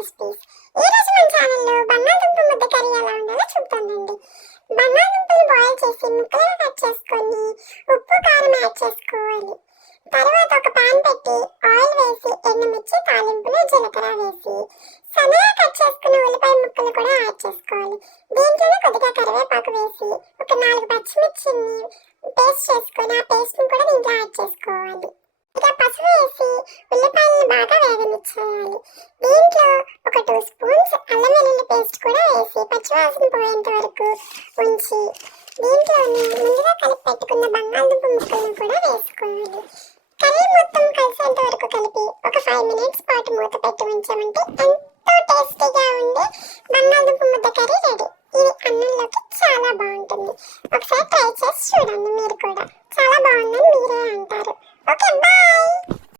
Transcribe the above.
Recipes. ఈ రోజు మన ఛానల్లో బంగాళదుంప ముద్ద కర్రీ ఎలా ఉండాలో చూద్దామండి. బంగాళదుంపలు బాయిల్ చేసి ముక్కలుగా కట్ చేసుకొని ఉప్పు కారం యాడ్ చేసుకోవాలి. తర్వాత ఒక పాన్ పెట్టి ఆయిల్ వేసి ఎండుమిర్చి తాలింపులు జీలకర్ర వేసి సన్నగా కట్ చేసుకున్న ఉల్లిపాయ ముక్కలు కూడా యాడ్ చేసుకోవాలి. దీంట్లోనే కొద్దిగా కరివేపాకు వేసి ఒక 4 పచ్చిమిర్చిని పేస్ట్ చేసుకొని ఆ పేస్ట్ని కూడా దీంట్లో యాడ్ చేసుకోవాలి. ఇక పసుపు వేసి ఉల్లిపాయలను బాగా వేగనిచ్చేయాలి. దీంట్లో ఒక 2 స్పూన్స్ అల్లం వెల్లుల్లి పేస్ట్ కూడా వేసి పచ్చివాసన పోయేంత వరకు ఉంచి దీంట్లోనే ముందుగా కలిపి పెట్టుకున్న బంగాళదుంప ముక్కలను కూడా వేసుకోవాలి. కర్రీ మొత్తం కలిసేంత వరకు కలిపి ఒక 5 మినిట్స్ పాటు మూత పెట్టి ఉంచామంటే ఎంతో టేస్టీగా ఉండే బంగాళదుంప ముద్ద కర్రీ రెడీ.